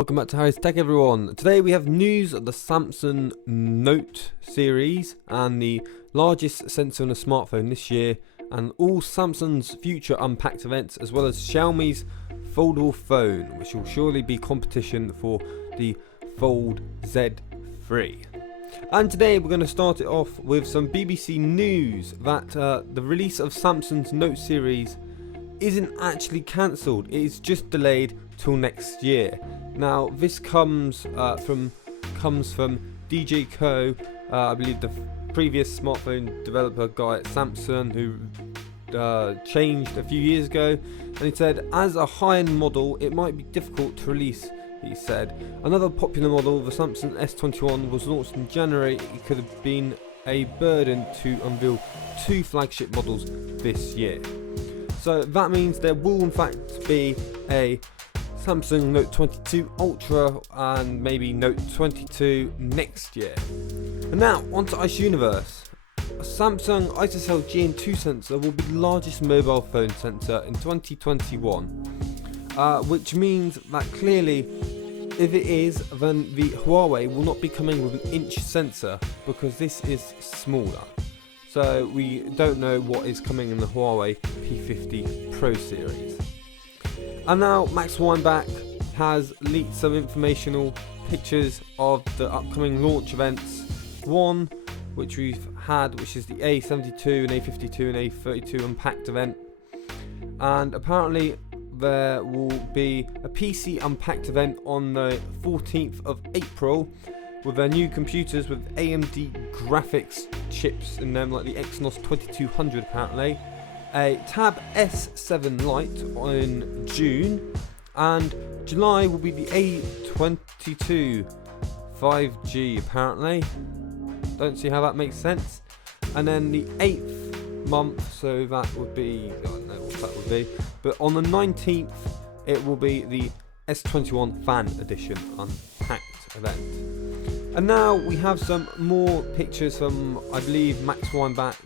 Welcome back to Harry's Tech, everyone. Today we have news of the Samsung Note series and the largest sensor on a smartphone this year, and all Samsung's future unpacked events, as well as Xiaomi's foldable phone, which will surely be competition for the Fold Z3. And today we're going to start it off with some BBC news that the release of Samsung's Note series isn't actually cancelled. It is just delayed till next year. Now this comes from DJ Ko, I believe the previous smartphone developer guy at Samsung, who changed a few years ago, and he said, as a high-end model it might be difficult to release. He said another popular model, the Samsung S21, was launched in January. It could have been a burden to unveil two flagship models this year. So that means there will in fact be a Samsung Note 22 Ultra and maybe Note 22 next year. And now onto Ice Universe. A Samsung ISOCELL GN2 sensor will be the largest mobile phone sensor in 2021, which means that clearly, if it is, then the Huawei will not be coming with an inch sensor because this is smaller. So we don't know what is coming in the Huawei P50 Pro series. And now Max Weinbach has leaked some informational pictures of the upcoming launch events. One, which we've had, which is the A72 and A52 and A32 Unpacked event. And apparently there will be a PC Unpacked event on the 14th of April with their new computers with AMD graphics chips in them, like the Exynos 2200 apparently. A Tab S7 Lite in June, and July will be the A22 5G apparently. Don't see how that makes sense. And then the 8th month, so that would be, I don't know what that would be, but on the 19th it will be the S21 Fan Edition Unpacked event. And now we have some more pictures from, I believe, Max Weinbach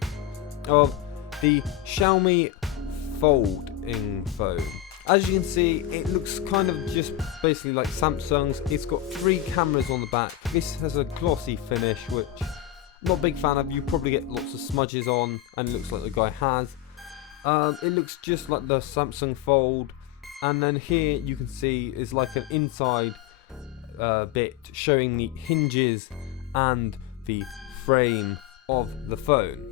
of the Xiaomi Folding phone. As you can see, it looks kind of just basically like Samsung's. It's got 3 cameras on the back. This has a glossy finish, which I'm not a big fan of. You probably get lots of smudges on, and it looks like the guy has. It looks just like the Samsung Fold, and then here you can see is like an inside bit showing the hinges and the frame of the phone.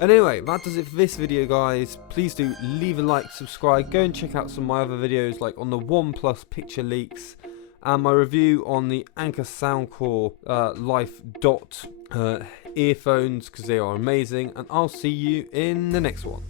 And anyway, that does it for this video, guys. Please do leave a like, subscribe, go and check out some of my other videos, like on the OnePlus picture leaks and my review on the Anker Soundcore Life Dot earphones, because they are amazing. And I'll see you in the next one.